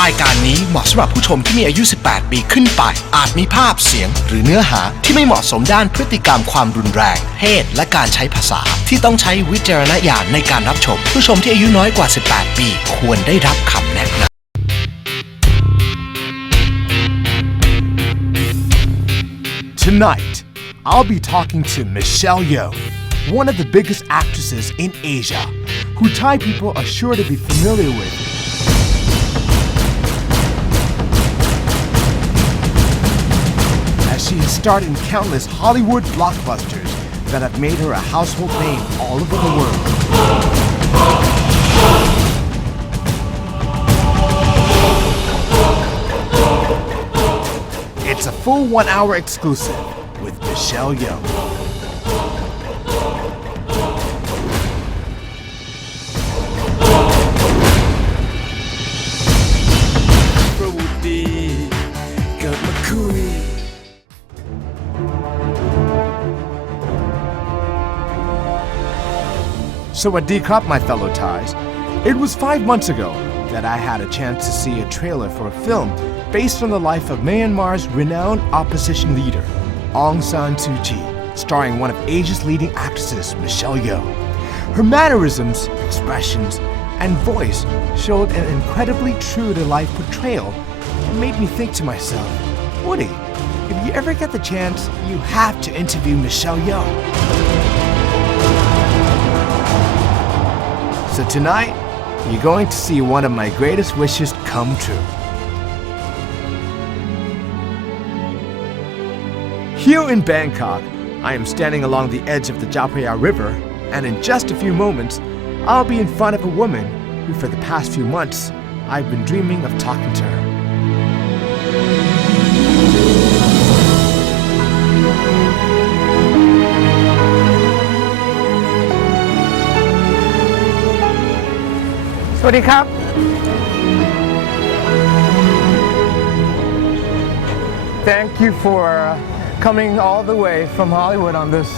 รายการนี้เหมาะสำหรับผู้ชมที่มีอายุ 18 ปีขึ้นไป อาจมีภาพเสียงหรือเนื้อหาที่ไม่เหมาะสมด้านพฤติกรรมความรุนแรงเพศและการใช้ภาษาที่ต้องใช้วิจารณญาณในการรับชมผู้ชมที่อายุน้อยกว่า 18 ปีควรได้รับคำแนะนำTonight, I'll be talking to Michelle Yeoh, one of the biggest actresses in Asia, who Thai people are sure to be familiar with. As she has starred in countless Hollywood blockbusters that have made her a household name all over the world. It's a full 1-hour exclusive with Michelle Yeoh. Sawadee krap, my fellow Thais. It was 5 months ago that I had a chance to see a trailer for a film based on the life of Myanmar's renowned opposition leader, Aung San Suu Kyi, starring one of Asia's leading actresses, Michelle Yeoh. Her mannerisms, expressions, and voice showed an incredibly true-to-life portrayal and made me think to myself, Woody, if you ever get the chance, you have to interview Michelle Yeoh. So tonight, you're going to see one of my greatest wishes come true. Here in Bangkok, I am standing along the edge of the Chao Phraya River, and in just a few moments, I'll be in front of a woman who for the past few months, I've been dreaming of talking to her. Sawadee krap. Thank you for coming all the way from Hollywood on this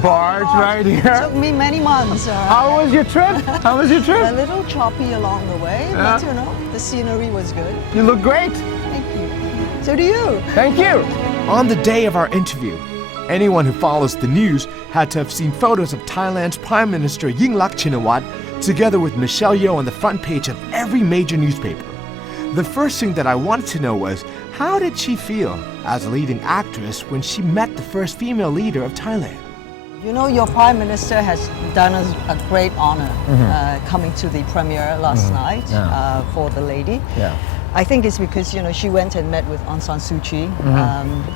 barge right here. It took me many months. How was your trip? How was your trip? A little choppy along the way, but you know, the scenery was good. You look great. Thank you. So do you. Thank you. On the day of our interview, anyone who follows the news had to have seen photos of Thailand's Prime Minister Yingluck Shinawatra together with Michelle Yeoh on the front page of every major newspaper. The first thing that I wanted to know was, how did she feel as a leading actress when she met the first female leader of Thailand? You know, your Prime Minister has done us a great honor coming to the premiere last night for the lady. Yeah. I think it's because, you know, she went and met with Aung San Suu Kyi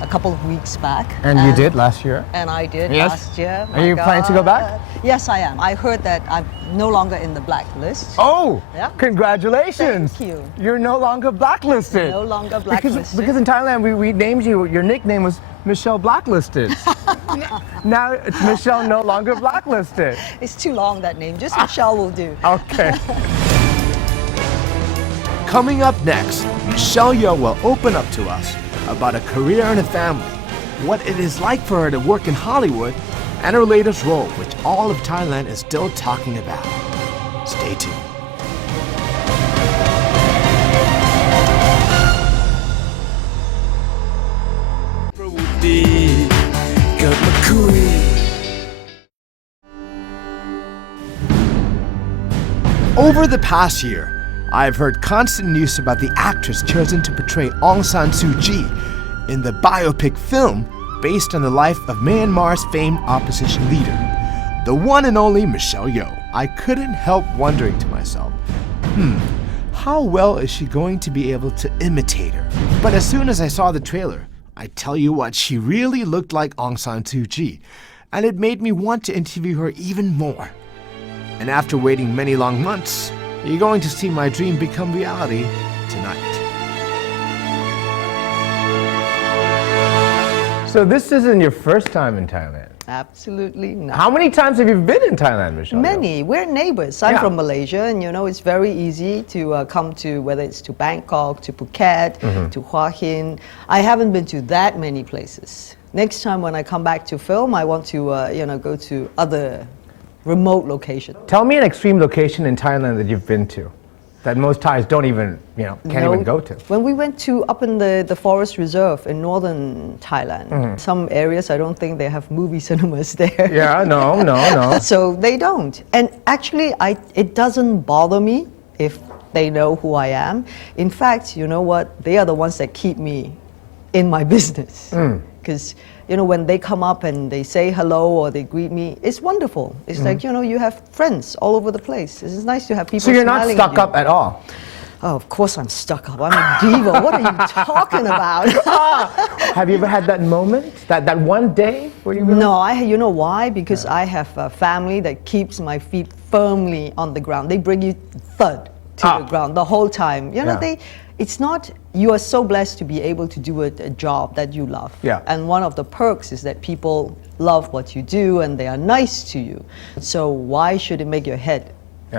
a couple of weeks back. And you did last year? And I did Yes. last year. Are you planning to go back? Yes, I am. I heard that I'm no longer in the blacklist. Oh, Yeah. congratulations. Thank you. You're no longer blacklisted. No longer blacklisted. Because in Thailand, we named you, your nickname was Michelle Blacklisted. Now it's Michelle no longer blacklisted. It's too long, that name. Just Michelle will do. Okay. Coming up next, Michelle Yeoh will open up to us about a career and a family, what it is like for her to work in Hollywood, and her latest role, which all of Thailand is still talking about. Stay tuned. Over the past year, I've heard constant news about the actress chosen to portray Aung San Suu Kyi in the biopic film based on the life of Myanmar's famed opposition leader, the one and only Michelle Yeoh. I couldn't help wondering to myself, how well is she going to be able to imitate her? But as soon as I saw the trailer, I tell you what, she really looked like Aung San Suu Kyi, and it made me want to interview her even more. And after waiting many long months, you're going to see my dream become reality tonight. So this isn't your first time in Thailand? Absolutely not. How many times have you been in Thailand, Michelle? Many. We're neighbors. I'm Yeah. from Malaysia, and you know, it's very easy to come to, whether it's to Bangkok, to Phuket, to Hua Hin. I haven't been to that many places. Next time when I come back to film, I want to, go to other remote locations. Tell me an extreme location in Thailand that you've been to. that most Thais don't even, can't even go to. When we went to up in the forest reserve in northern Thailand, some areas I don't think they have movie cinemas there. Yeah, no. So they don't. And actually, it doesn't bother me if they know who I am. In fact, you know what? They are the ones that keep me in my business. Because when they come up and they say hello or they greet me, it's wonderful. It's like, you have friends all over the place. It's nice to have people So you're not smiling stuck at you. up at all? Oh, of course I'm stuck up. I'm a diva. What are you talking about? Have you ever had that moment? That one day where you realized? No, you know why? Because I have a family that keeps my feet firmly on the ground. They bring you thud to the ground the whole time. It's not, you are so blessed to be able to do a job that you love. Yeah. And one of the perks is that people love what you do and they are nice to you. So why should it make your head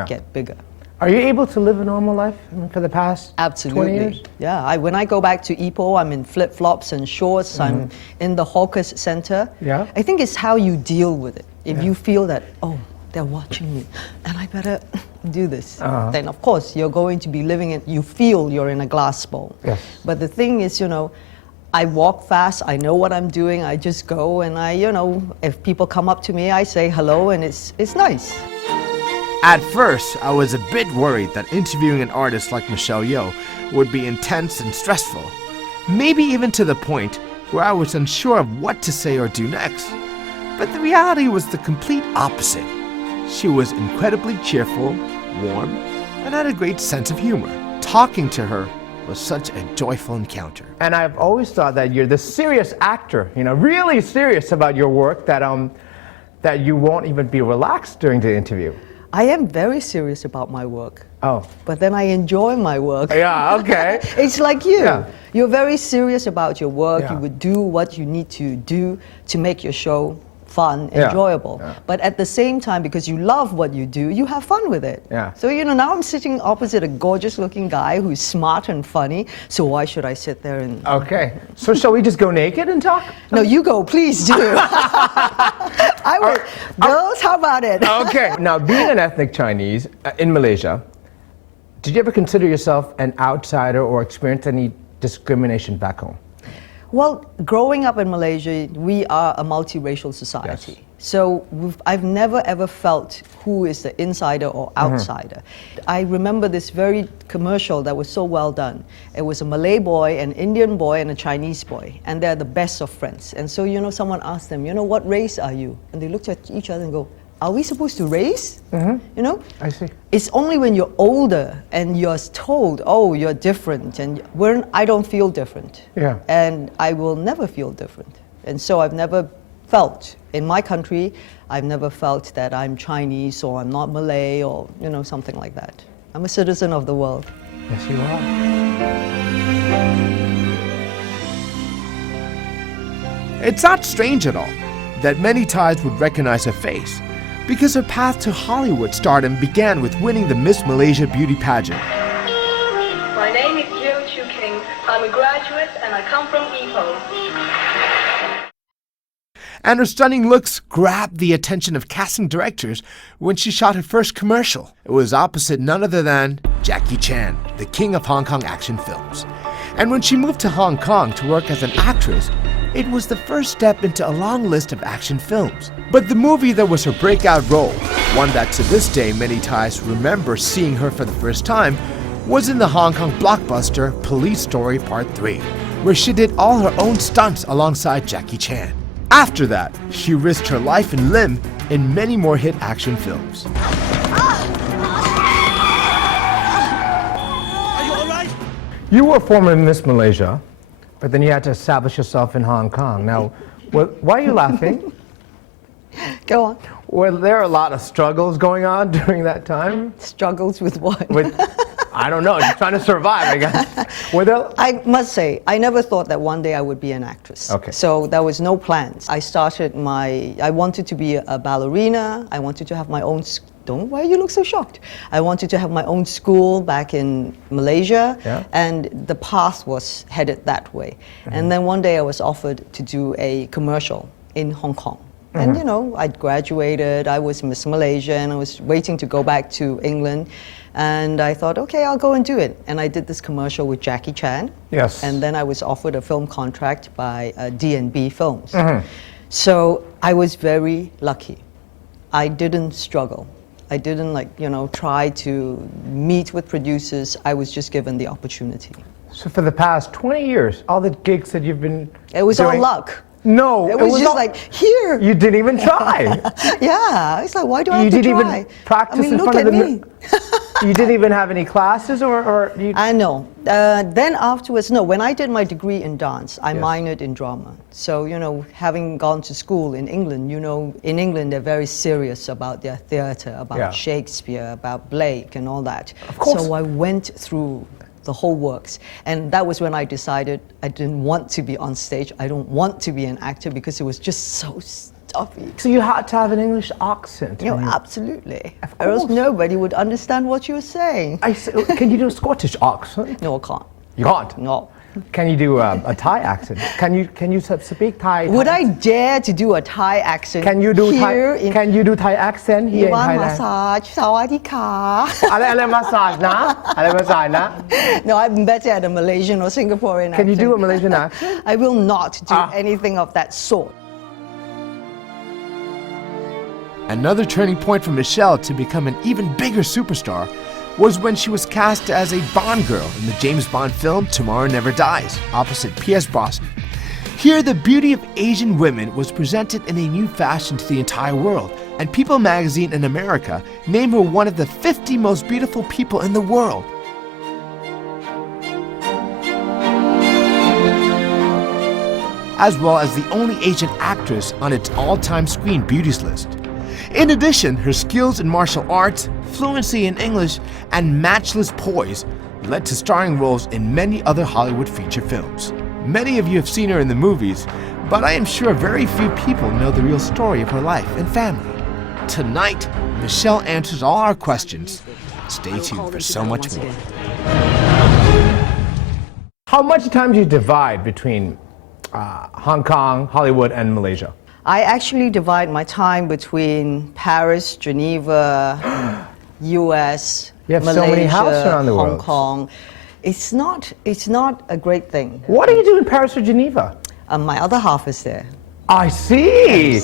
get bigger? Are you able to live a normal life for the past 20 years? Yeah, when I go back to Ipoh, I'm in flip-flops and shorts. I'm in the hawkers center. Yeah. I think it's how you deal with it. If you feel that, oh, they're watching me and I better do this, then of course you're going to be living it, you feel you're in a glass bowl. Yes. But the thing is, I walk fast, I know what I'm doing, I just go and if people come up to me, I say hello and it's nice. At first, I was a bit worried that interviewing an artist like Michelle Yeoh would be intense and stressful, maybe even to the point where I was unsure of what to say or do next. But the reality was the complete opposite. She was incredibly cheerful, warm, and had a great sense of humor. Talking to her was such a joyful encounter. And I've always thought that you're this serious actor, really serious about your work, that you won't even be relaxed during the interview. I am very serious about my work. Oh. But then I enjoy my work. Yeah, okay. It's like you. Yeah. You're very serious about your work. Yeah. You would do what you need to do to make your show fun, Yeah. enjoyable. Yeah. But at the same time, because you love what you do, you have fun with it. Yeah. So, now I'm sitting opposite a gorgeous looking guy who's smart and funny. So why should I sit there and... Okay. So shall we just go naked and talk? No, you go, please do. I would. Girls, how about it? Okay. Now, being an ethnic Chinese in Malaysia, did you ever consider yourself an outsider or experience any discrimination back home? Well, growing up in Malaysia, we are a multiracial society. Yes. So I've never ever felt who is the insider or outsider. I remember this very commercial that was so well done. It was a Malay boy, an Indian boy, and a Chinese boy, and they're the best of friends. And so, someone asked them, what race are you? And they looked at each other and go, are we supposed to race? I see. It's only when you're older and you're told, oh, you're different, and I don't feel different. Yeah. And I will never feel different. And so I've never felt, in my country, I've never felt that I'm Chinese or I'm not Malay or, something like that. I'm a citizen of the world. Yes, you are. It's not strange at all that many Thais would recognize her face, because her path to Hollywood stardom began with winning the Miss Malaysia beauty pageant. My name is Yeoh. I'm a graduate and I come from Ipoh. And her stunning looks grabbed the attention of casting directors when she shot her first commercial. It was opposite none other than Jackie Chan, the king of Hong Kong action films. And when she moved to Hong Kong to work as an actress, it was the first step into a long list of action films. But the movie that was her breakout role, one that to this day many Thais remember seeing her for the first time, was in the Hong Kong blockbuster Police Story Part 3, where she did all her own stunts alongside Jackie Chan. After that, she risked her life and limb in many more hit action films. You were former Miss Malaysia, but then you had to establish yourself in Hong Kong. Now, why are you laughing? Go on. Were there a lot of struggles going on during that time? Struggles with what? I don't know, just trying to survive, I guess. Were there? I must say, I never thought that one day I would be an actress. Okay. So there was no plans. I wanted to be a ballerina. I wanted to have my own, why you look so shocked? I wanted to have my own school back in Malaysia, and the path was headed that way. And then one day I was offered to do a commercial in Hong Kong. And I'd graduated, I was Miss Malaysia, and I was waiting to go back to England. And I thought, okay, I'll go and do it. And I did this commercial with Jackie Chan. Yes. And then I was offered a film contract by D&B Films. So I was very lucky. I didn't struggle. I didn't try to meet with producers. I was just given the opportunity. So for the past 20 years, all the gigs that you've been It was doing, all luck. No, It was just all, like, here. You didn't even try. Yeah, it's like, why do I have You to didn't try? even practice in look front of at the me. You didn't even have any classes, or you? I know. Then afterwards, no, when I did my degree in dance, I minored in drama. So, having gone to school in England, in England they're very serious about their theatre, about Shakespeare, about Blake and all that. Of course. So I went through the whole works. And that was when I decided I didn't want to be on stage. I don't want to be an actor because it was just so stuffy. So you had to have an English accent. Absolutely. Of Or else course. nobody would understand what you were saying. Can you do a Scottish accent? No, I can't. You can't? No. Can you do a Thai accent? Can you speak Thai? Would I dare to do a Thai accent Can you do here Thai? in Can you do Thai accent here in One Thailand? massage, sawadika. อะไร massage นะ อะไร massage นะ No, I'm better at a Malaysian or Singaporean Can you accent. do a Malaysian accent? I will not do Ah. anything of that sort. Another turning point for Michelle to become an even bigger superstar was when she was cast as a Bond girl in the James Bond film Tomorrow Never Dies, opposite P.S. Brosnan. Here, the beauty of Asian women was presented in a new fashion to the entire world, and People magazine in America named her one of the 50 most beautiful people in the world. As well as the only Asian actress on its all-time screen beauties list. In addition, her skills in martial arts, fluency in English, and matchless poise led to starring roles in many other Hollywood feature films. Many of you have seen her in the movies, but I am sure very few people know the real story of her life and family. Tonight, Michelle answers all our questions. Stay tuned for so much more. How much time do you divide between Hong Kong, Hollywood, and Malaysia? I actually divide my time between Paris, Geneva, US, You have so Malaysia, many houses around the Hong world. Kong. It's not a great thing. What do you do in Paris or Geneva? My other half is there. I see.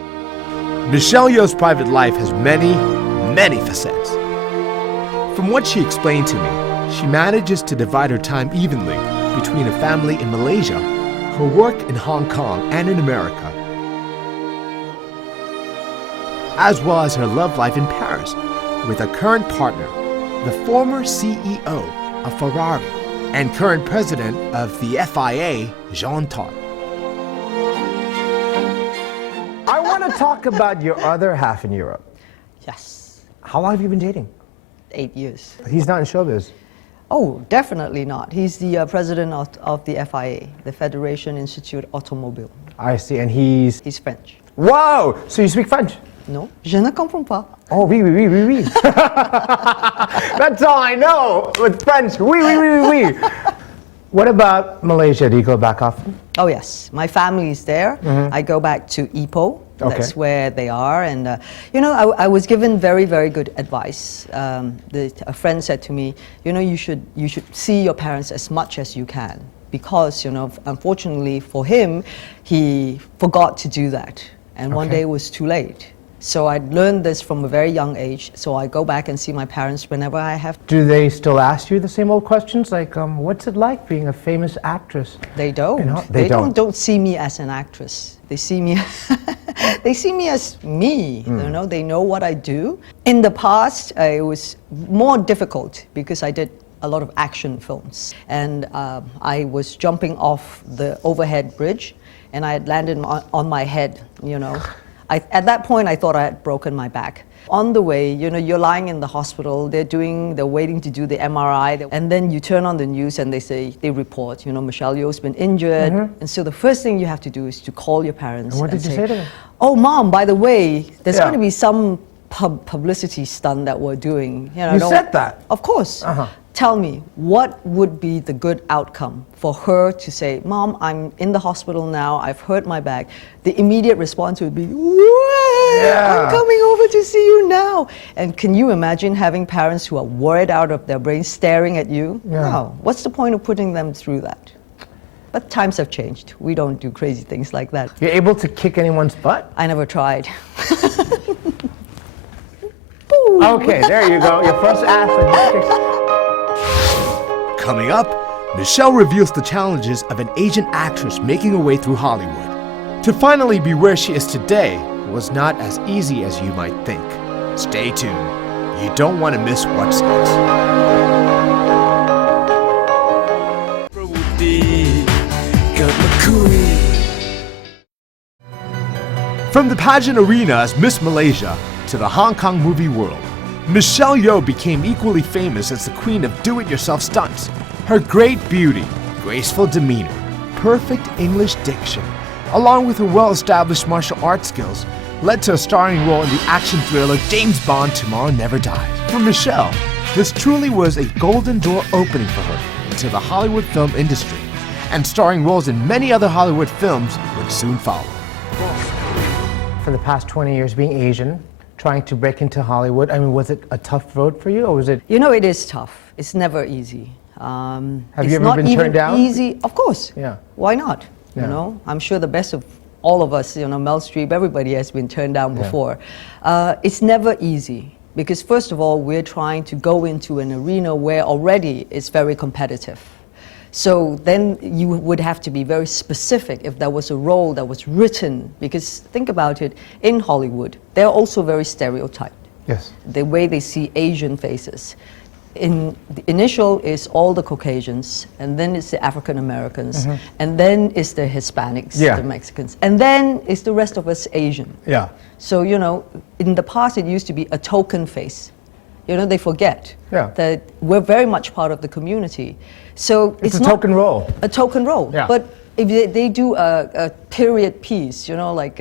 Michelle Yeoh's private life has many, many facets. From what she explained to me, she manages to divide her time evenly between a family in Malaysia, her work in Hong Kong and in America, as well as her love life in Paris with her current partner, the former CEO of Ferrari and current president of the FIA, Jean Todt. I want to talk about your other half in Europe. Yes, How long have you been dating? 8 years. He's not in showbiz. Oh, definitely not. He's the president of the FIA, the Federation Institute Automobile. I see, and he's... He's French. Wow! So you speak French? No, je ne comprends pas. Oh, oui, oui, oui, oui, oui. That's all I know with French. Oui, oui, oui, oui, oui. What about Malaysia? Do you go back often? Oh yes, my family is there. I go back to Ipoh. Okay. That's where they are, and I was given very, very good advice. A friend said to me, you should see your parents as much as you can, because unfortunately for him, he forgot to do that, and one day it was too late. So I learned this from a very young age. So I go back and see my parents whenever I have. Do they still ask you the same old questions, like, what's it like being a famous actress? They don't. They don't see me as an actress. They see me. They see me as me. They know what I do. In the past, it was more difficult because I did a lot of action films, and I was jumping off the overhead bridge, and I had landed on my head. At that point, I thought I had broken my back. On the way, you're lying in the hospital, they're waiting to do the MRI, and then you turn on the news and they report, Michelle Yeoh's been injured. And so the first thing you have to do is to call your parents. And what did you say to them? Oh, Mom, by the way, there's Yeah. going to be some publicity stunt that we're doing. You said that? Of course. Tell me, what would be the good outcome for her to say, Mom, I'm in the hospital now, I've hurt my back. The immediate response would be, what? Yeah. I'm coming over to see you now. And can you imagine having parents who are worried out of their brains staring at you? Yeah. No. What's the point of putting them through that? But times have changed. We don't do crazy things like that. You're able to kick anyone's butt? I never tried. Okay, there you go. Your first athlete. Coming up, Michelle reveals the challenges of an Asian actress making her way through Hollywood. To finally be where she is today was not as easy as you might think. Stay tuned. You don't want to miss what's next. From the pageant arena as Miss Malaysia to the Hong Kong movie world, Michelle Yeoh became equally famous as the queen of do-it-yourself stunts. Her great beauty, graceful demeanor, perfect English diction, along with her well-established martial arts skills, led to a starring role in the action thriller James Bond Tomorrow Never Dies. For Michelle, this truly was a golden door opening for her into the Hollywood film industry, and starring roles in many other Hollywood films would soon follow. For the past 20 years being Asian, trying to break into Hollywood, I mean, was it a tough road for you, or was it? You know, it is tough. It's never easy. Have it's you ever not been even turned down? Easy, of course. Yeah. Why not? Yeah. You know, I'm sure the best of all of us, you know, Mel Streep, everybody has been turned down before. It's never easy because, first of all, we're trying to go into an arena where already it's very competitive. So then you would have to be very specific if there was a role that was written, because think about it, in Hollywood, they're also very stereotyped. Yes. The way they see Asian faces. The initial is all the Caucasians, and then it's the African Americans, and then it's the Hispanics, the Mexicans, and then it's the rest of us Asian. Yeah. So, you know, in the past it used to be a token face. You know, they forget that we're very much part of the community. So it's a not token role. A token role. Yeah. But if they do a period piece, you know, like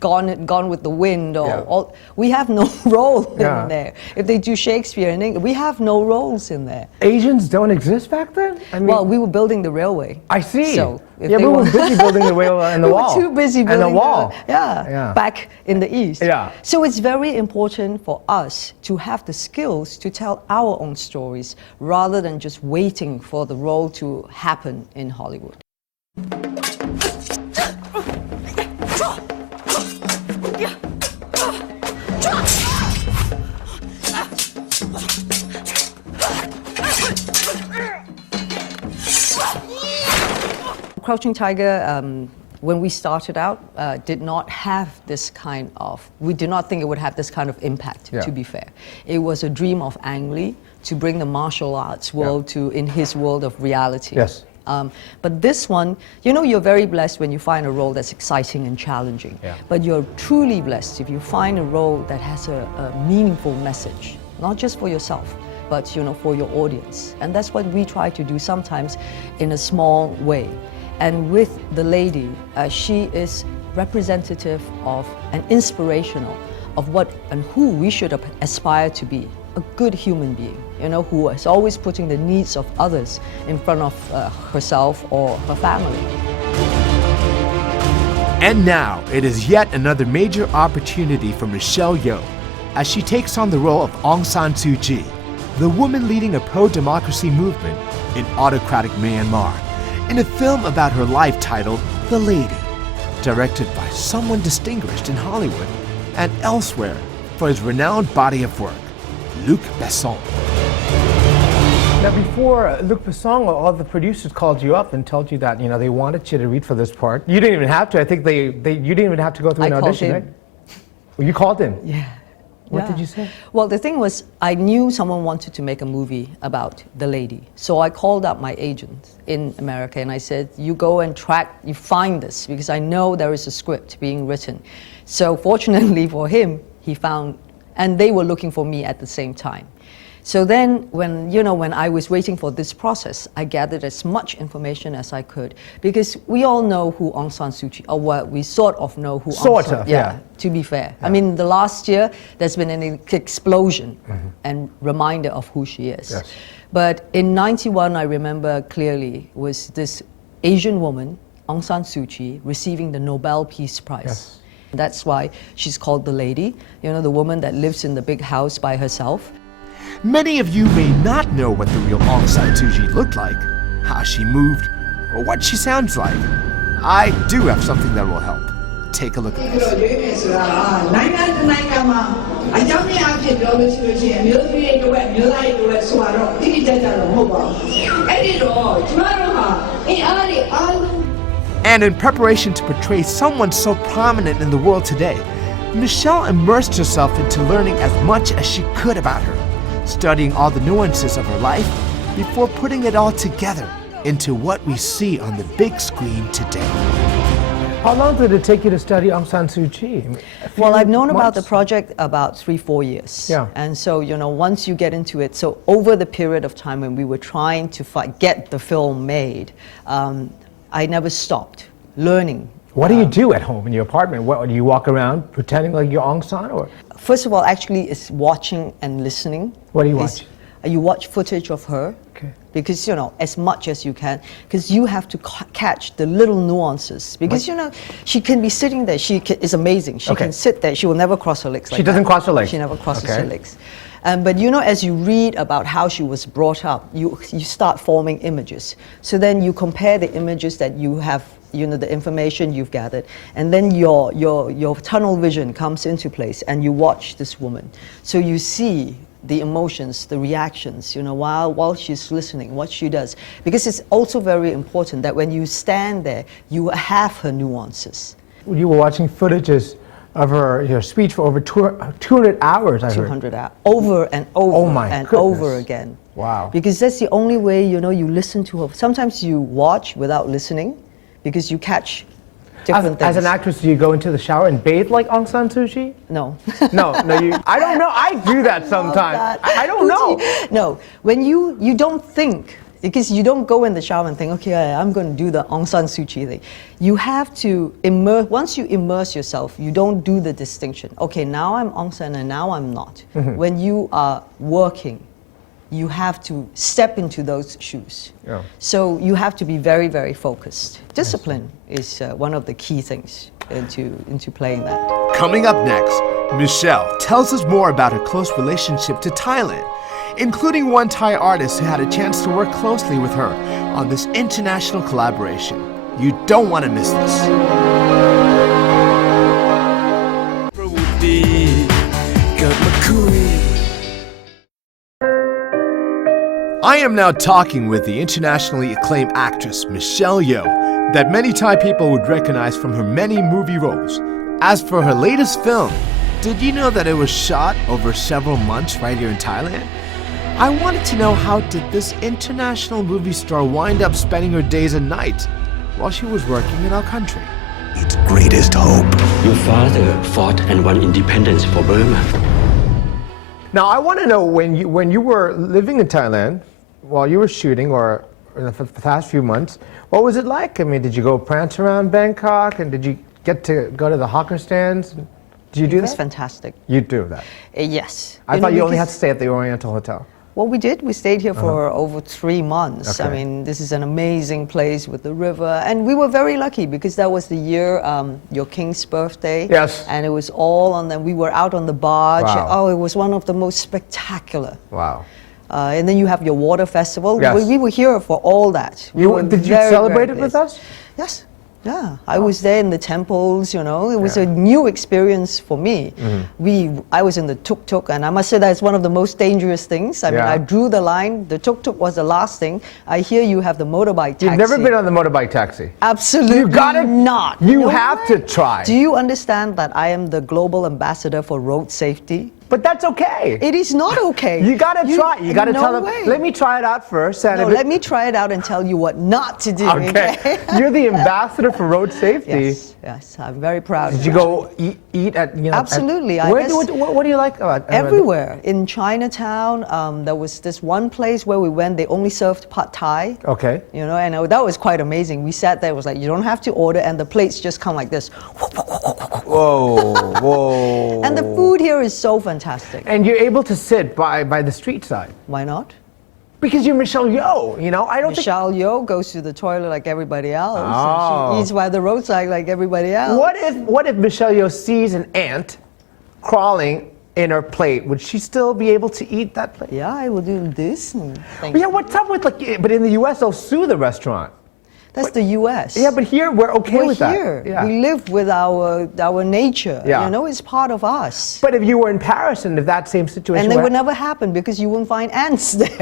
Gone with the Wind, or we have no role in there. If they do Shakespeare in English, we have no roles in there. Asians don't exist back then? I mean, well, we were building the railway. I see. So yeah, we were busy building the railway and the wall. We were too busy building the wall. Back in the East. Yeah. So it's very important for us to have the skills to tell our own stories rather than just waiting for the role to happen in Hollywood. Crouching Tiger, when we started out, did not have this kind of, we did not think it would have this kind of impact, to be fair. It was a dream of Ang Lee to bring the martial arts world to in his world of reality. Yes. But this one, you know, you're very blessed when you find a role that's exciting and challenging. Yeah. But you're truly blessed if you find a role that has a meaningful message, not just for yourself, but, you know, for your audience. And that's what we try to do sometimes in a small way. And with the lady, she is representative of and inspirational of what and who we should aspire to be. A good human being, you know, who is always putting the needs of others in front of herself or her family. And now, it is yet another major opportunity for Michelle Yeoh as she takes on the role of Aung San Suu Kyi, the woman leading a pro-democracy movement in autocratic Myanmar, in a film about her life titled The Lady, directed by someone distinguished in Hollywood and elsewhere for his renowned body of work, Luc Besson. Now, before Luc Besson, all the producers called you up and told you that, you know, they wanted you to read for this part. You didn't even have to. I think you didn't even have to go through an audition, right? Well, you called him? Yeah. What did you say? Well, the thing was, I knew someone wanted to make a movie about the lady. So I called up my agent in America and I said, you go and you find this, because I know there is a script being written. So fortunately for him, he found, and they were looking for me at the same time. So then, when I was waiting for this process, I gathered as much information as I could, because we all know who Aung San Suu Kyi, or what we sort of know who. To be fair, I mean, the last year there's been an explosion and reminder of who she is. Yes. But in '91, I remember clearly, was this Asian woman, Aung San Suu Kyi, receiving the Nobel Peace Prize. Yes. That's why she's called the lady, you know, the woman that lives in the big house by herself. Many of you may not know what the real Aung San Suu Kyi looked like, how she moved, or what she sounds like. I do have something that will help. Take a look at this. And in preparation to portray someone so prominent in the world today, Michelle immersed herself into learning as much as she could about her, studying all the nuances of her life before putting it all together into what we see on the big screen today. How long did it take you to study Aung San Suu Kyi? Well, I've known about the project about 3-4 years. Yeah. And so, you know, once you get into it, so over the period of time when we were trying to get the film made, I never stopped learning. What do you do at home in your apartment? What, do you walk around pretending like you're Aung San? Or? First of all, actually, it's watching and listening. What do you watch? You watch footage of her. Okay. Because, you know, as much as you can, because you have to catch the little nuances. Because, you know, she can be sitting there. She is amazing. She can sit there. She will never cross her legs like that. She doesn't cross her legs? She never crosses her legs. But, you know, as you read about how she was brought up, you start forming images. So then you compare the images that you have, you know, the information you've gathered, and then your tunnel vision comes into place, and you watch this woman. So you see the emotions, the reactions, you know, while she's listening, what she does. Because it's also very important that when you stand there, you have her nuances. You were watching footages of her speech for over 200 hours, I heard. 200 hours, over and over and over again. Wow. Because that's the only way, you know, you listen to her. Sometimes you watch without listening because you catch different things. As an actress, do you go into the shower and bathe like Aung San Suu Kyi? No. No, I don't know. I do that sometimes. I don't know. No, when you don't think, because you don't go in the shower and think, okay, I'm going to do the Aung San Suu Kyi thing. You have to immerse, once you immerse yourself, you don't do the distinction. Okay, now I'm Aung San and now I'm not. Mm-hmm. When you are working, you have to step into those shoes. Yeah. So you have to be very, very focused. Discipline is one of the key things into playing that. Coming up next, Michelle tells us more about her close relationship to Thailand, including one Thai artist who had a chance to work closely with her on this international collaboration. You don't want to miss this. I am now talking with the internationally acclaimed actress Michelle Yeoh, that many Thai people would recognize from her many movie roles. As for her latest film, did you know that it was shot over several months right here in Thailand? I wanted to know, how did this international movie star wind up spending her days and nights while she was working in our country? Its greatest hope. Your father fought and won independence for Burma. Now, I want to know, when you were living in Thailand, while you were shooting, or in the past few months, what was it like? I mean, did you go prance around Bangkok, and did you get to go to the hawker stands? Did you do that? It was fantastic. You do that? Yes. I thought you only had to stay at the Oriental Hotel. Well, we did. We stayed here for over 3 months. Okay. I mean, this is an amazing place with the river. And we were very lucky because that was the year your king's birthday. Yes. And it was all on them. We were out on the barge. Wow. Oh, it was one of the most spectacular. Wow. And then you have your water festival. Yes. We were here for all that. Did you celebrate it with us? Yes. Yeah, I was there in the temples, you know. It was a new experience for me. Mm-hmm. I was in the tuk-tuk, and I must say that's one of the most dangerous things. I mean, I drew the line. The tuk-tuk was the last thing. I hear you have the motorbike taxi. You've never been on the motorbike taxi? Absolutely you got it? not. You have to try. Do you understand that I am the global ambassador for road safety? But that's okay. It is not okay. You gotta try. You gotta tell them. Way. Let me try it out first. And let me try it out and tell you what not to do. Okay. You're the ambassador for road safety. Yes, yes. I'm very proud. Did you go eat at? You know, absolutely. What do you like about? Everywhere in Chinatown, there was this one place where we went. They only served pad Thai. Okay. You know, and that was quite amazing. We sat there. It was like you don't have to order, and the plates just come like this. Whoa, whoa. And the food here is so fantastic. And you're able to sit by the street side. Why not? Because you're Michelle Yeoh, you know? I don't Michelle Yeoh goes to the toilet like everybody else. Oh. And she eats by the roadside like everybody else. What if Michelle Yeoh sees an ant crawling in her plate? Would she still be able to eat that plate? Yeah, I will do this. And Yeah, what's up with like? But in the U.S. they'll sue the restaurant. That's the U.S. Yeah, but here we're okay We're with here. that. Yeah. We live with our nature. Yeah. You know, it's part of us. But if you were in Paris and if that same situation And it were would never happen because you wouldn't find ants there.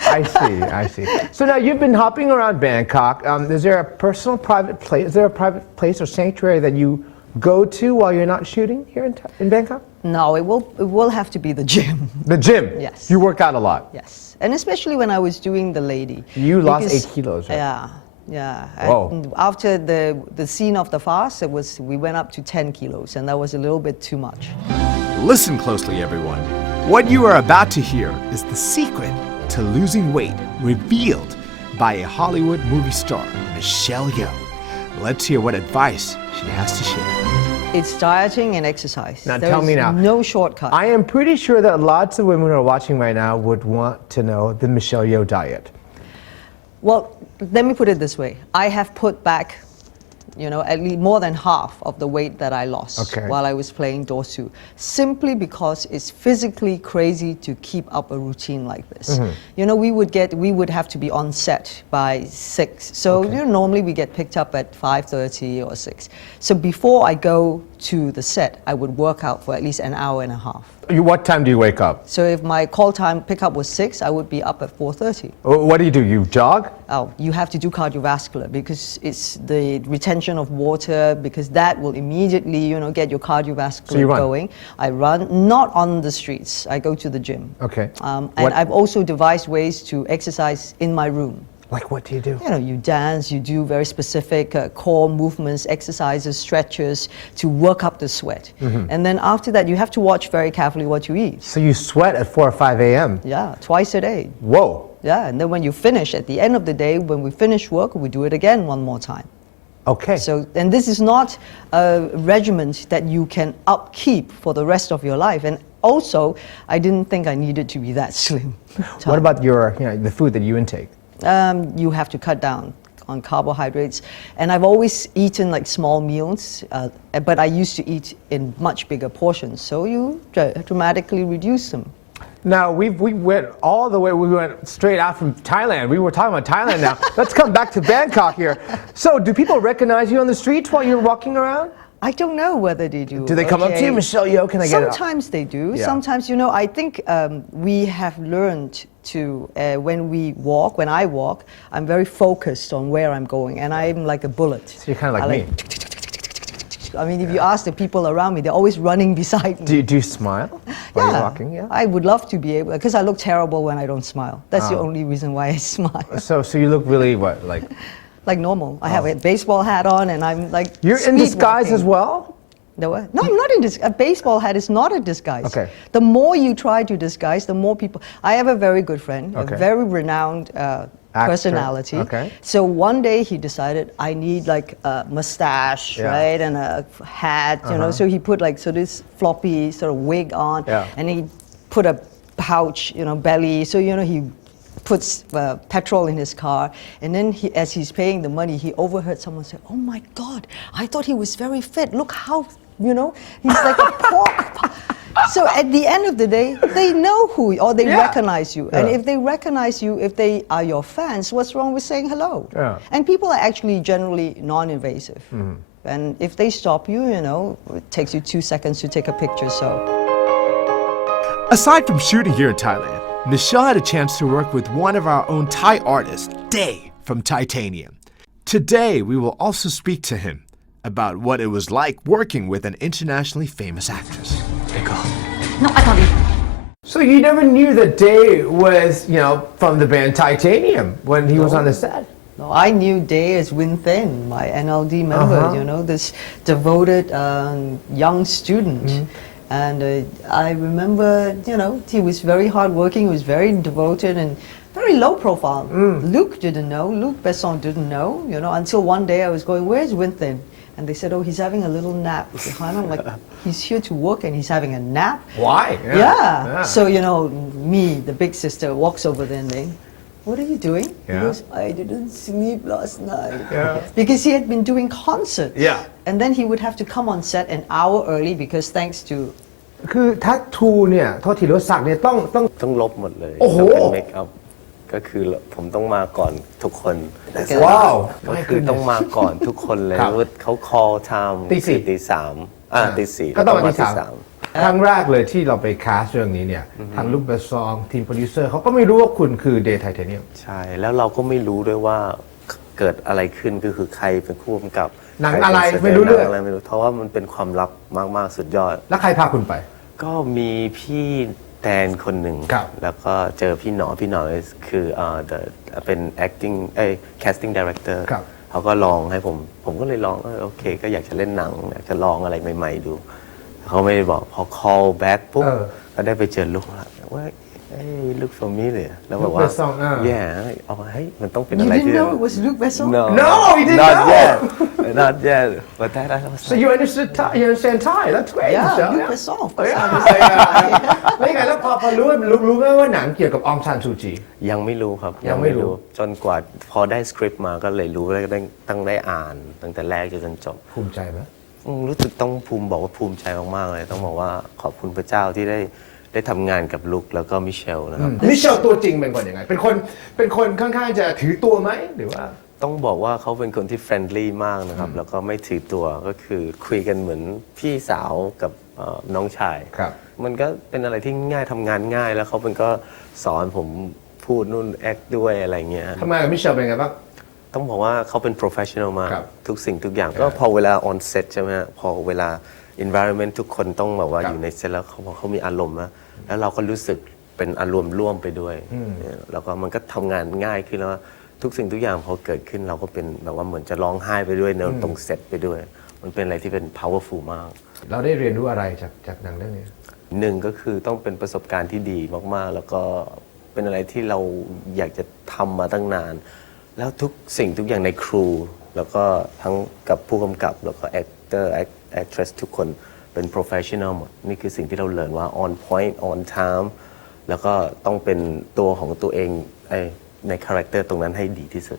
I see. So now you've been hopping around Bangkok. Is there a private place? Is there a private place or sanctuary that you go to while you're not shooting here in Bangkok? No, it will have to be the gym. The gym? Yes. You work out a lot? Yes. And especially when I was doing the lady. You lost 8 kilos, right? Yeah. Whoa. And after the scene of the fast, we went up to 10 kilos, and that was a little bit too much. Listen closely, everyone. What you are about to hear is the secret to losing weight revealed by a Hollywood movie star, Michelle Yeoh. Let's hear what advice she has to share. It's dieting and exercise. Now tell me now. No shortcut. I am pretty sure that lots of women who are watching right now would want to know the Michelle Yeoh diet. Well, let me put it this way. I have put back, at least more than half of the weight that I lost while I was playing Dorsu, simply because it's physically crazy to keep up a routine like this. We would have to be on set by 6. So normally we get picked up at 5:30 or 6. So before I go to the set, I would work out for at least an hour and a half. What time do you wake up? So if my call time pickup was 6, I would be up at 4:30. What do? You jog? Oh, you have to do cardiovascular because it's the retention of water, because that will immediately, get your cardiovascular So you run? going. I run, not on the streets. I go to the gym. Okay. And I've also devised ways to exercise in my room. Like what do you do? You dance, you do very specific core movements, exercises, stretches to work up the sweat. And then after that, you have to watch very carefully what you eat. So you sweat at 4 or 5 a.m.? Yeah, twice a day. Whoa. Yeah, and then when you finish, at the end of the day, when we finish work, we do it again one more time. Okay. So, and this is not a regimen that you can upkeep for the rest of your life. And also, I didn't think I needed to be that slim. What about the food that you intake? You have to cut down on carbohydrates. And I've always eaten like small meals, but I used to eat in much bigger portions. So you dramatically reduce them. Now, we went all the way, we went straight out from Thailand. We were talking about Thailand now. Let's come back to Bangkok here. So do people recognize you on the streets while you're walking around? I don't know whether they do. Do they come up to you, Michelle Yeoh, can I get it? Sometimes they do. Yeah. Sometimes, I think we have learned to, when I walk, I'm very focused on where I'm going, and I'm like a bullet. So you're kind of like me. I mean, if you ask the people around me, they're always running beside me. Do you smile while you're walking? Yeah. I would love to be able, because I look terrible when I don't smile. That's the only reason why I smile. So you look really, what, like? Like normal. I have a baseball hat on, and I'm like. You're in disguise as well? No, I'm not in disguise. A baseball hat is not a disguise. Okay. The more you try to disguise, the more people. I have a very good friend, a very renowned personality. Okay. So one day he decided I need like a mustache, right, and a hat, So he put this floppy sort of wig on, and he put a pouch, belly. So he puts petrol in his car, and then as he's paying the money, he overheard someone say, "Oh my God, I thought he was very fit. Look how, he's like a pork." So at the end of the day, they know they recognize you. And if they recognize you, if they are your fans, what's wrong with saying hello? Yeah. And people are actually generally non-invasive. And if they stop you, it takes you 2 seconds to take a picture, so. Aside from shooting here in Thailand, Michelle had a chance to work with one of our own Thai artists, Day from Titanium. Today, we will also speak to him about what it was like working with an internationally famous actress. No, I thought So you never knew that Day was, from the band Titanium when he was on the set? No, I knew Day as Win Thin, my NLD member, this devoted young student. And I remember, he was very hardworking, he was very devoted and very low profile. Luc Besson didn't know, until one day I was going, "Where's Win Thin?" And they said, oh, he's having a little nap behind. I'm like, he's here to work and he's having a nap? Why? Yeah. So, you know, me, the big sister, walks over there and then, what are you doing? Yeah. He goes, I didn't sleep last night. Yeah. Because he had been doing concerts. Yeah. And then he would have to come on set an hour early because thanks to คือทัตทูเนี่ยโทษทีรถสักเนี่ยต้อง ต้องลบหมดเลย โอ้โห ต้องเป็นเมคอัพก็คือผมต้องมาก่อนทุกคน ว้าว ก็คือต้องมาก่อนทุกคนเลย ครับ ว่าเขา call time ตีสี่ ตีสามตีสี่ ก็ต้องมา แล้ว ที่สามครั้งแรกเลยที่เราไปแคสเรื่องนี้เนี่ยทางลูกเบสซองทีมโปรดิวเซอร์เขาก็ไม่รู้ว่าคุณคือเดย์ไทเทเนียม ใช่แล้วเราก็ไม่รู้ด้วยว่าเกิดอะไรขึ้นก็คือใครเป็นผู้กำกับ หนังอะไร ใค ไม่รู้เรื่อง หนัอะไรไม่รู้เพราะว่ามันเป็นความลับมากๆสุดยอด แล้วใครพาคุณไป ก็มีพี่แตนคนหนึ่ง ครับ แล้วก็เจอพี่หนอคือเป็น acting casting director ครับ เขาก็ลองให้ผมก็เลยลองโอเคก็อยากจะเล่นหนังอยากจะลองอะไรใหม่ๆดู เขาไม่ได้บอกพอ call back ปุ๊บก็ได้ไปเจอลูกแล้วว่าlook familiar แล้วบอกว่า Luc Besson yeah เอาเฮ้ยมันต้องเป็น You อะไร didn't ที่ know it was Luc Besson? No, you didn't not know. yet not yet but that was So you understood Thai, you understand Thai that's great Yeah, Michelle, Luc yeah. Besson. Of Oh, course, I yeah. understand. แล้วยังไงแล้วพอรู้ไหมว่าหนังเกี่ยวกับองซานซูจี ยังไม่รู้ครับ ยังไม่รู้ จนกว่าพอได้สคริปต์มาก็เลยรู้แล้วก็ได้อ่านตั้งแต่แรกจนจบ ภูมิใจไหม รู้สึกต้องบอกว่าภูมิใจมากๆเลยต้องบอกว่าขอบคุณพระเจ้าที่ได้ทำงานกับลุคแล้วก็มิเชลนะครับ มิเชลตัวจริงเป็นคนยังไงเป็นคนค่อนข้างจะถือตัวไหมหรือว่า ต้องบอกว่าเขาเป็นคนที่เฟรนลี่มากนะครับแล้วก็ไม่ถือตัวก็คือคุยกันเหมือนพี่สาวกับน้องชาย ครับ มันก็เป็นอะไรที่ง่ายทำงานง่ายแล้วเขาเป็นก็สอนผมพูดนู่นแอคด้วยอะไรเงี้ย ทำงานกับมิเชลเป็นไงบ้าง ต้องบอกว่าเขาเป็น professional มาก ครับ ทุกสิ่งทุกอย่างก็พอเวลา on set ใช่ไหมฮะพอเวลา environment ทุกคนต้องแบบว่า ครับ อยู่ในเซตแล้วเขามีอารมณ์นะแล้วเราก็รู้สึกเป็นอารมณ์ร่วมไปด้วยเนี่ยแล้วก็มันก็ทำงานง่ายขึ้นแล้วทุกสิ่งทุกอย่างพอเกิดขึ้นเราก็เป็นแบบว่าเหมือนจะร้องไห้ไปด้วยเนอะตรงเซตไปด้วย มันเป็นอะไรที่เป็น powerful มาก เราได้เรียนรู้อะไรจากหนังเรื่องนี้ หนึ่งก็คือต้องเป็นประสบการณ์ที่ดีมากๆ แล้วก็เป็นอะไรที่เราอยากจะทำมาตั้งนาน แล้วทุกสิ่งทุกอย่างในครู แล้วก็ทั้งกับผู้กำกับแล้วก็ actor actress ทุกคนเป็น professional หมดนี่คือสิ่งที่เราเรียนว่า on point on time แล้วก็ต้องเป็นตัวของตัวเองในคาแรคเตอร์ตรงนั้นให้ดีที่สุด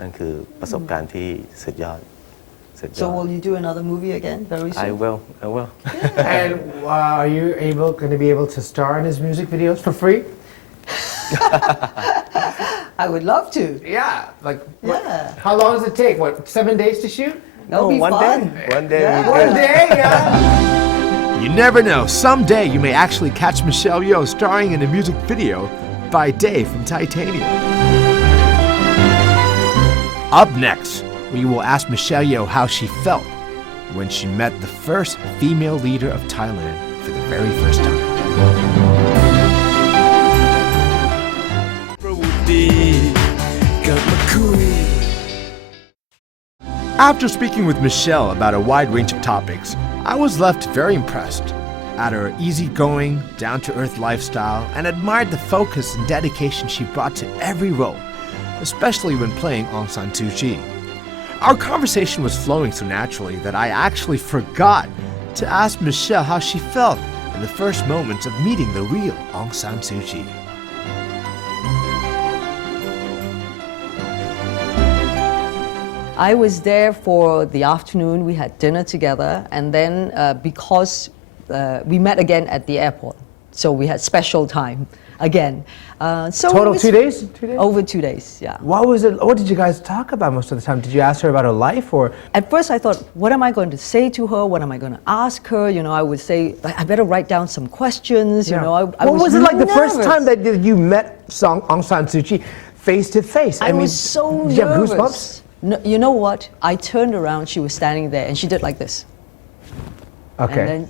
นั่นคือประสบการณ์ที่สุดยอด So will you do another movie again very soon? I will And are you going to be able to star in his music videos for free? I would love to. Yeah. Like, Yeah. how long does it take? What, 7 days to shoot? That'll be one fun. day Yeah. we One day, yeah. You never know, someday you may actually catch Michelle Yeoh starring in a music video by Day from Titanium. Up next, we will ask Michelle Yeoh how she felt when she met the first female leader of Thailand for the very first time. After speaking with Michelle about a wide range of topics, I was left very impressed at her easygoing, down-to-earth lifestyle and admired the focus and dedication she brought to every role, especially when playing Aung San Suu Kyi. Our conversation was flowing so naturally that I actually forgot to ask Michelle how she felt in the first moments of meeting the real Aung San Suu Kyi. I was there for the afternoon. We had dinner together, and then because we met again at the airport, so we had special time again. So Total it was 2 days? 2 days? Over 2 days, yeah. What was it? What did you guys talk about most of the time? Did you ask her about her life or? At first, I thought, what am I going to say to her? What am I going to ask her? You know, I would say, I better write down some questions. You know, I what was it like the first nervous. time that you met Aung San Suu Kyi face to face? I was so did you have nervous. goosebumps? No, you know what? I turned around, she was standing there, and she did like this. Okay. And then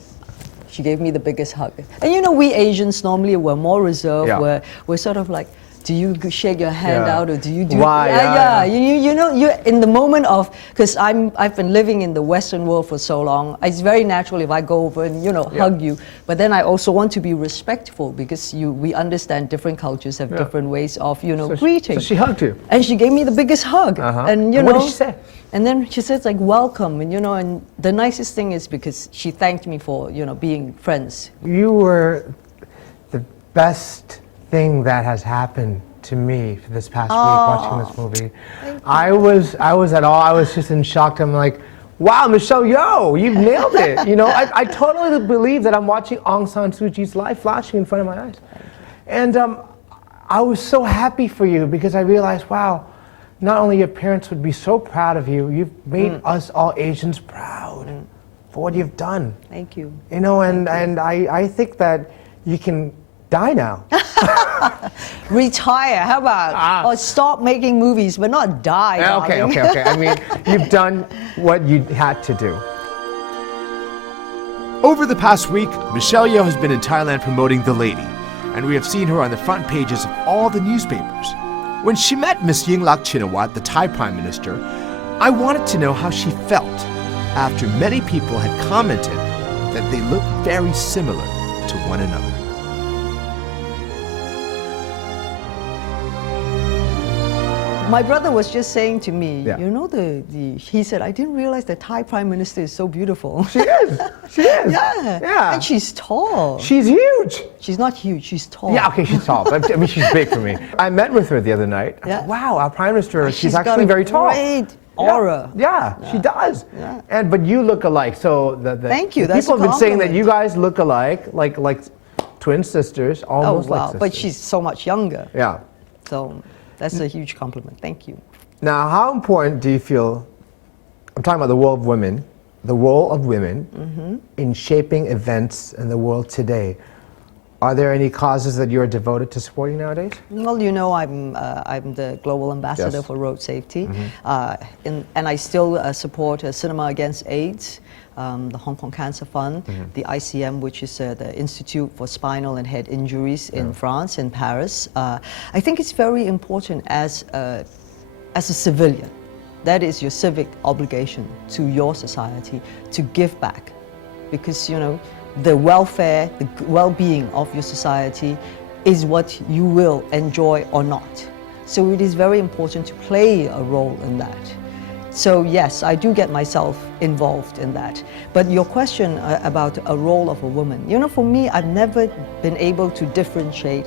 she gave me the biggest hug. And you know, we Asians normally we're more reserved. Yeah. We're sort of like, do you shake your hand Yeah. out or do you do? Why? Yeah. You know, you're in the moment of, because I've been living in the Western world for so long. It's very natural if I go over and hug you, but then I also want to be respectful because we understand different cultures have different ways of greeting. So she hugged you, and she gave me the biggest hug, and what did she say? And then she says like welcome, and and the nicest thing is because she thanked me for being friends. You were the best thing that has happened to me for this past week watching this movie. I was just in shock. I'm like, wow, Michelle Yeoh, you've nailed it. I totally believe that I'm watching Aung San Suu Kyi's life flashing in front of my eyes. And I was so happy for you because I realized, wow, not only your parents would be so proud of you, you've made us all Asians proud for what you've done. Thank you. And I think that you can die now. Retire, how about? Or stop making movies, but not die. Okay. I mean, you've done what you had to do. Over the past week, Michelle Yeoh has been in Thailand promoting The Lady, and we have seen her on the front pages of all the newspapers. When she met Ms. Yingluck Shinawatra, the Thai Prime Minister, I wanted to know how she felt after many people had commented that they looked very similar to one another. My brother was just saying to me, he said, I didn't realize the Thai Prime Minister is so beautiful. She is. Yeah. And she's tall. She's huge. She's not huge, she's tall. Yeah, okay, she's tall. But I mean, she's big for me. I met with her the other night. I thought, wow, our Prime Minister, she's actually very tall. Great aura. Yeah, she does. Yeah. But you look alike. So Thank you. That's people have been saying that compliment. you guys look alike, like twin sisters, almost like sisters. But she's so much younger. Yeah. So that's a huge compliment. Thank you. Now, how important do you feel, I'm talking about the role of women in shaping events in the world today. Are there any causes that you're devoted to supporting nowadays? Well, I'm the global ambassador for road safety, and I still support Cinema Against AIDS, the Hong Kong Cancer Fund, the ICM, which is the Institute for Spinal and Head Injuries in France, in Paris. I think it's very important as a civilian. That is your civic obligation to your society to give back, because the welfare, the well-being of your society is what you will enjoy or not. So it is very important to play a role in that. So yes, I do get myself involved in that. But your question about a role of a woman, for me, I've never been able to differentiate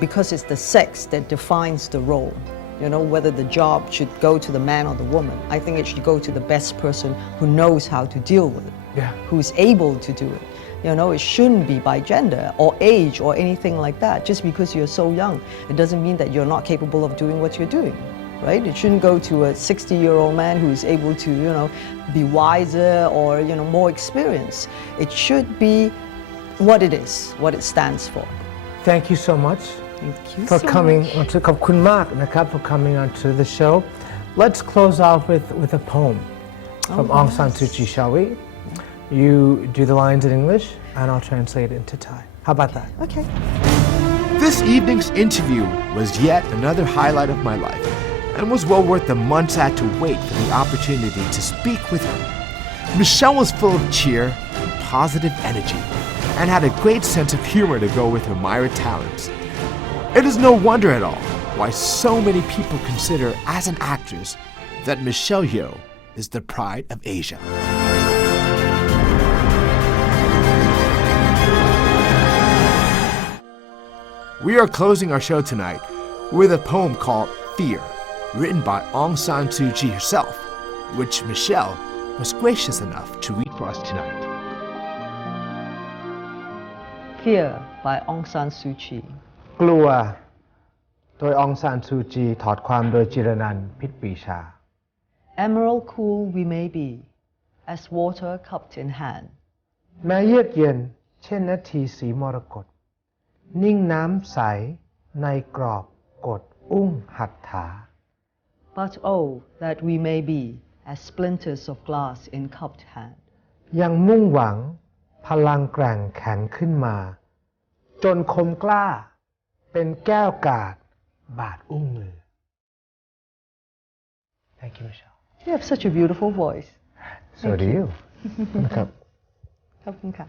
because it's the sex that defines the role. Whether the job should go to the man or the woman. I think it should go to the best person who knows how to deal with it, who's able to do it. It shouldn't be by gender or age or anything like that. Just because you're so young, it doesn't mean that you're not capable of doing what you're doing, right? It shouldn't go to a 60-year-old man who's able to, be wiser or, more experienced. It should be what it is, what it stands for. Thank you so much. Thank you for so coming much. onto ขอบคุณมากนะครับ for coming onto the show. Let's close off with a poem from Aung San Suu Kyi, shall we? You do the lines in English and I'll translate it into Thai. How about that? Okay. This evening's interview was yet another highlight of my life and was well worth the months I had to wait for the opportunity to speak with her. Michelle was full of cheer and positive energy and had a great sense of humor to go with her myriad talents. It is no wonder at all why so many people consider as an actress that Michelle Yeoh is the pride of Asia. We are closing our show tonight with a poem called Fear, written by Aung San Suu Kyi herself, which Michelle was gracious enough to read for us tonight. Fear by Aung San Suu Kyi. กลัวโดยองซานซูจีถอดความโดยจิรนันท์พิษปรีชา Emerald cool we may be, as water cupped in hand. แม้เยือกเย็นเช่นนาทีสีมรกตนิ่งน้ำใสในกรอบกดอุ้งหัตถา But oh, that we may be as splinters of glass in cupped hand. ยังมุ่งหวังพลังแกร่งแข็งขึ้นมาจนคมกล้าเป็นแก้วกาด บาทอุ้งมือ Thank you Michelle You have such a beautiful voice So do you นะครับ ขอบคุณค่ะ